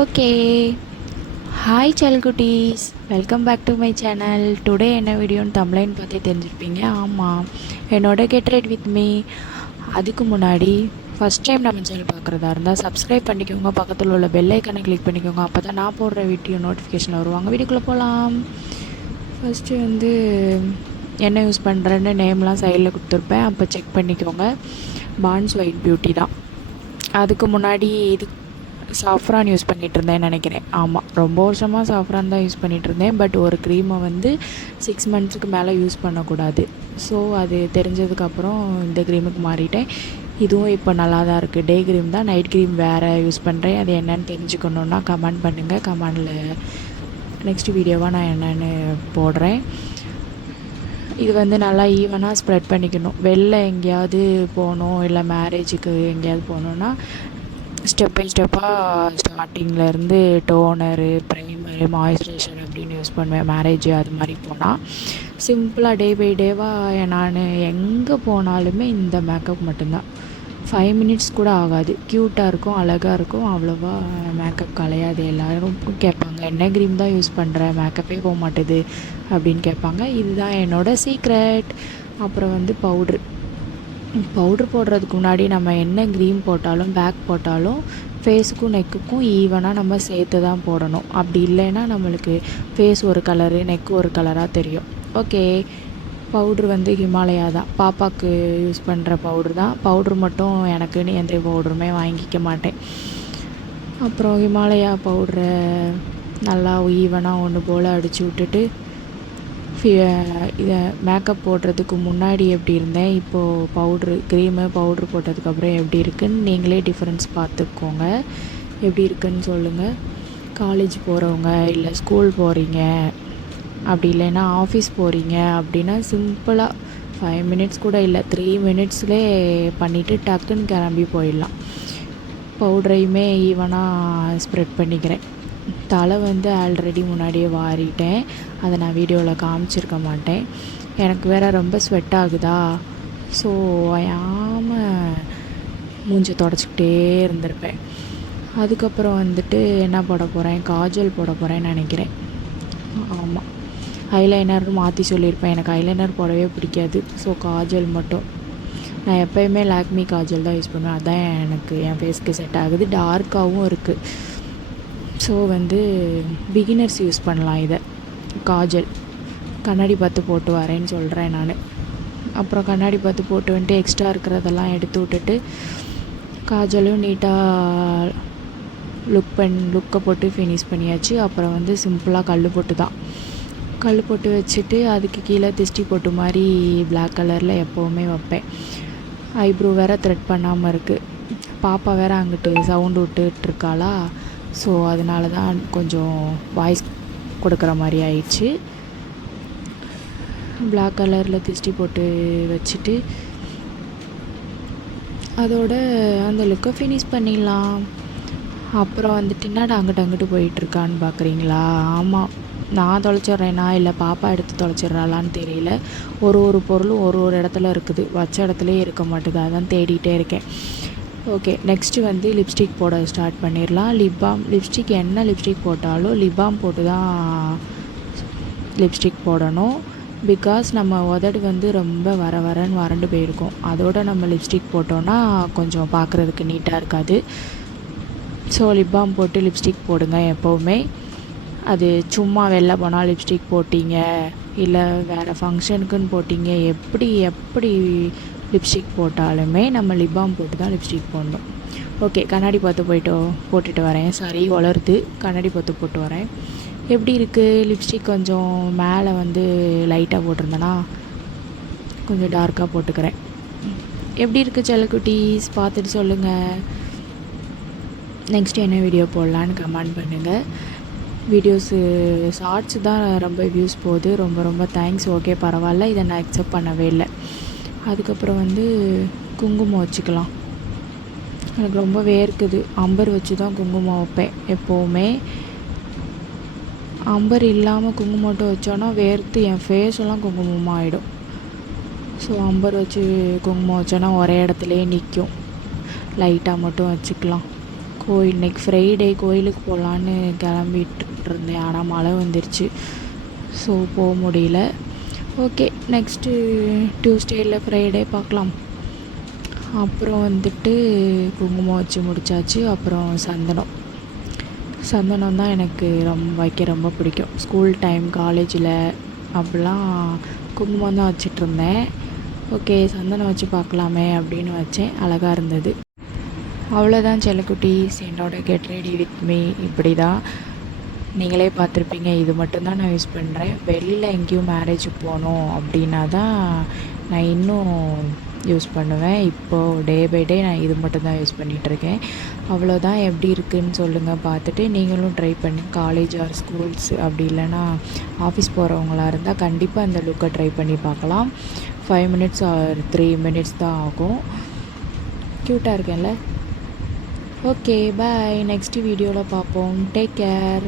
Okay. Hi செல்லக்குட்டீஸ், welcome back to my channel. Today என்ன வீடியோன்னு தமிழ்னு பார்த்தே தெரிஞ்சிருப்பீங்க. ஆமாம், என்னோட கெட் ரெடி வித் மீ. அதுக்கு முன்னாடி ஃபஸ்ட் டைம் நம்ம சேனல் பார்க்குறதா இருந்தால் சப்ஸ்கிரைப் பண்ணிக்கோங்க, பக்கத்தில் உள்ள பெல் ஐக்கனை கிளிக் பண்ணிக்கோங்க. அப்போ தான் நான் போடுற வீடியோ நோட்டிஃபிகேஷன் வருவாங்க. வீடியோக்குள்ளே போகலாம். ஃபஸ்ட்டு என்ன யூஸ் பண்ணுறேன்னு நேம்லாம் சைடில் கொடுத்துருப்பேன், அப்போ செக் பண்ணிக்கோங்க. பான்ஸ் ஒயிட் பியூட்டி தான். அதுக்கு முன்னாடி சாஃப்ரான் யூஸ் பண்ணிகிட்ருந்தேன்னு நினைக்கிறேன். ஆமாம், ரொம்ப வருஷமாக சாஃப்ரான் தான் யூஸ் பண்ணிகிட்ருந்தேன். பட் ஒரு க்ரீமை 6 மந்த்ஸுக்கு மேலே யூஸ் பண்ணக்கூடாது. ஸோ அது தெரிஞ்சதுக்கப்புறம் இந்த க்ரீமுக்கு மாறிட்டேன். இதுவும் இப்போ நல்லா தான் இருக்குது. டே க்ரீம் தான், நைட் க்ரீம் வேறு யூஸ் பண்ணுறேன். அது என்னென்னு தெரிஞ்சுக்கணுன்னா கமெண்ட் பண்ணுங்கள். கமெண்டில் நெக்ஸ்ட் வீடியோவாக நான் என்னென்னு போடுறேன். இது நல்லா ஈவனாக ஸ்ப்ரெட் பண்ணிக்கணும். வெளில எங்கேயாவது போகணும், இல்லை மேரேஜுக்கு எங்கேயாவது போகணுன்னா ஸ்டெப் பை ஸ்டெப்பாக ஸ்டார்டிங்லேருந்து டோனரு, ப்ரைமரு, மாய்ஸ்சரைசர் அப்படின்னு யூஸ் பண்ணுவேன். மேரேஜ் அது மாதிரி போனால் சிம்பிளாக டே பை டேவாக நான் எங்கே போனாலுமே இந்த மேக்கப் மட்டும்தான். 5 மினிட்ஸ் கூட ஆகாது. க்யூட்டாக இருக்கும், அழகாக இருக்கும். அவ்வளோவா மேக்கப் கலையாது. எல்லோரும் கேட்பாங்க, என்ன க்ரீம் தான் யூஸ் பண்ணுற, மேக்கப்பே போக மாட்டுது அப்படின்னு கேட்பாங்க. இதுதான் என்னோடய சீக்ரெட். அப்புறம் பவுட்ரு போடுறதுக்கு முன்னாடி நம்ம என்ன க்ரீம் போட்டாலும் பேக் போட்டாலும் ஃபேஸுக்கும் நெக்குக்கும் ஈவனாக நம்ம சேர்த்து தான் போடணும். அப்படி இல்லைன்னா நம்மளுக்கு ஃபேஸ் ஒரு கலரு, நெக்கு ஒரு கலராக தெரியும். ஓகே, பவுட்ரு ஹிமாலயா தான். பாப்பாவுக்கு யூஸ் பண்ணுற பவுட்ரு தான். பவுட்ரு மட்டும் எனக்குன்னு எந்த பவுட்ருமே வாங்கிக்க மாட்டேன். அப்புறம் ஹிமாலயா பவுட்ரை நல்லா ஈவனாக ஒன்று போல் அடித்து விட்டுட்டு இதை மேக்கப் போடுறதுக்கு முன்னாடி எப்படி இருந்தேன், இப்போது க்ரீமு பவுட்ரு போட்டதுக்கப்புறம் எப்படி இருக்குதுன்னு நீங்களே டிஃப்ரென்ஸ் பார்த்துக்கோங்க. எப்படி இருக்குதுன்னு சொல்லுங்கள். காலேஜ் போகிறவங்க, இல்லை ஸ்கூல் போகிறீங்க, அப்படி இல்லைன்னா ஆஃபீஸ் போகிறீங்க அப்படின்னா சிம்பிளாக 5 மினிட்ஸ் கூட இல்லை, 3 மினிட்ஸ்லேயே பண்ணிவிட்டு டக்குன்னு கிளம்பி போயிடலாம். பவுட்ரையுமே ஈவனாக ஸ்ப்ரெட் பண்ணிக்கிறேன். தலை ஆல்ரெடி முன்னாடியே வாரிட்டேன். அதை நான் வீடியோவில் காமிச்சிருக்க மாட்டேன். எனக்கு வேறு ரொம்ப ஸ்வெட் ஆகுதா, ஸோ ஓயாமல் மூஞ்சை தொடச்சிக்கிட்டே இருந்திருப்பேன். அதுக்கப்புறம் என்ன போட போகிறேன், காஜல் போட போகிறேன்னு நினைக்கிறேன். ஆமாம், ஐலைனர் மாற்றி சொல்லியிருப்பேன். எனக்கு ஐலைனர் போடவே பிடிக்காது. ஸோ காஜல் மட்டும் நான் எப்போயுமே லாக்மி காஜல் தான் யூஸ் பண்ணுவேன். அதுதான் எனக்கு என் ஃபேஸ்க்கு செட் ஆகுது. டார்க்காகவும் இருக்குது. ஸோ பிகினர்ஸ் யூஸ் பண்ணலாம் இதை. காஜல் கண்ணாடி பார்த்து போட்டு வரேன்னு சொல்கிறேன் நான். அப்புறம் கண்ணாடி பார்த்து போட்டு எக்ஸ்ட்ரா இருக்கிறதெல்லாம் எடுத்து விட்டுட்டு காஜலும் நீட்டாக லுக்கை போட்டு ஃபினிஷ் பண்ணியாச்சு. அப்புறம் சிம்பிளாக கல் போட்டு வச்சுட்டு அதுக்கு கீழே திஷ்டி போட்டு மாதிரி பிளாக் கலரில் எப்போவுமே வைப்பேன். ஐப்ரோ வேறு த்ரெட் பண்ணாமல் இருக்குது. பாப்பா வேறு அங்கிட்டு சவுண்டு விட்டுட்ருக்காளா, ஸோ அதனால தான் கொஞ்சம் வாய்ஸ் கொடுக்குற மாதிரி ஆயிடுச்சு. பிளாக் கலரில் திஷ்டி போட்டு வச்சுட்டு அதோட அந்த லுக்கை ஃபினிஷ் பண்ணிடலாம். அப்புறம் என்னடா அங்கிட்டு போயிட்டுருக்கான்னு பார்க்குறீங்களா? ஆமாம், நான் தொலைச்சிட்றேன்னா இல்லை பாப்பா எடுத்து தொலைச்சிட்றாளான்னு தெரியல. ஒரு பொருளும் ஒரு இடத்துல இருக்குது, வச்ச இடத்துலையே இருக்க மாட்டுது. அதான் தேடிகிட்டே இருக்கேன். ஓகே, நெக்ஸ்ட்டு லிப்ஸ்டிக் போட ஸ்டார்ட் பண்ணிடலாம். லிப்ஸ்டிக் என்ன லிப்ஸ்டிக் போட்டாலும் லிப்பாம் போட்டு தான் லிப்ஸ்டிக் போடணும். பிகாஸ் நம்ம உதடு ரொம்ப வரன்னு வறண்டு போயிருக்கும். அதோடு நம்ம லிப்ஸ்டிக் போட்டோன்னா கொஞ்சம் பார்க்குறதுக்கு நீட்டாக இருக்காது. ஸோ லிப்பாம் போட்டு லிப்ஸ்டிக் போடுங்க எப்போவுமே. அது சும்மா வெளில போனால் லிப்ஸ்டிக் போட்டிங்க, இல்லை வேறு ஃபங்க்ஷனுக்குன்னு போட்டிங்க, எப்படி லிப்ஸ்டிக் போட்டாலுமே நம்ம லிப்பாம் போட்டு தான் லிப்ஸ்டிக் போடணும். ஓகே, கண்ணாடி பார்த்து போட்டுட்டு வரேன். சாரி, வளருது. கண்ணாடி பார்த்து போட்டு வரேன். எப்படி இருக்குது லிப்ஸ்டிக்? கொஞ்சம் மேலே லைட்டாக போட்டிருந்தேன்னா கொஞ்சம் டார்க்காக போட்டுக்கிறேன். எப்படி இருக்குது செல்லக்குட்டீஸ்? பார்த்துட்டு சொல்லுங்கள். நெக்ஸ்ட் என்ன வீடியோ போடலான்னு கமெண்ட் பண்ணுங்கள். வீடியோஸு ஷார்ட்ஸு தான் ரொம்ப வியூஸ் போகுது. ரொம்ப தேங்க்ஸ். ஓகே, பரவாயில்ல, இதை நான் அக்செப்ட் பண்ணவே இல்லை. அதுக்கப்புறம் குங்குமம் வச்சுக்கலாம். எனக்கு ரொம்ப வேர்க்குது. அம்பர் வச்சு தான் குங்குமம் வைப்பேன் எப்போவுமே. அம்பர் இல்லாமல் குங்குமம் மட்டும் வச்சோன்னா வேர்த்து என் ஃபேஸெல்லாம் குங்குமமாக ஆகிடும். ஸோ அம்பர் வச்சு குங்குமம் வச்சோன்னா ஒரே இடத்துலையே நிற்கும். லைட்டாக மட்டும் வச்சுக்கலாம். இன்னைக்கு ஃப்ரைடே கோயிலுக்கு போகலான்னு கிளம்பிட்டு இருந்தேன். ஆனால் மழை வந்துருச்சு, ஸோ போக முடியல. ஓகே, நெக்ஸ்ட்டு டியூஸ்டே இல்லை ஃப்ரைடே பார்க்கலாம். அப்புறம் வந்துட்டு குங்குமம் வச்சு முடித்தாச்சு. அப்புறம் சந்தனம் தான் எனக்கு வைக்க ரொம்ப பிடிக்கும். ஸ்கூல் டைம், காலேஜில் அப்படிலாம் குங்குமம் தான் வச்சிட்ருந்தேன். ஓகே, சந்தனம் வச்சு பார்க்கலாமே அப்படின்னு வச்சேன். அழகாக இருந்தது. அவ்வளோதான் செல்லக்குட்டீஸ், என்னோட கெட் ரெடி வித் மீ இப்படி தான். நீங்களே பார்த்துருப்பீங்க. இது மட்டும்தான் நான் யூஸ் பண்ணுறேன். வெளியில் எங்கேயும் மேரேஜுக்கு போகணும் அப்படின்னா தான் நான் இன்னும் யூஸ் பண்ணுவேன். இப்போது டே பை டே நான் இது மட்டும்தான் யூஸ் பண்ணிகிட்ருக்கேன். அவ்வளோதான். எப்படி இருக்குதுன்னு சொல்லுங்கள். பார்த்துட்டு நீங்களும் ட்ரை பண்ணி காலேஜ் ஆர் ஸ்கூல்ஸ் அப்படி இல்லைன்னா ஆஃபீஸ் போகிறவங்களா இருந்தால் கண்டிப்பாக அந்த லுக்கை ட்ரை பண்ணி பார்க்கலாம். 5 மினிட்ஸ் ஆர் 3 மினிட்ஸ் தான் ஆகும். க்யூட்டாக இருக்கேன்ல. ஓகே, பாய். நெக்ஸ்ட் வீடியோவில் பார்ப்போம். Take care.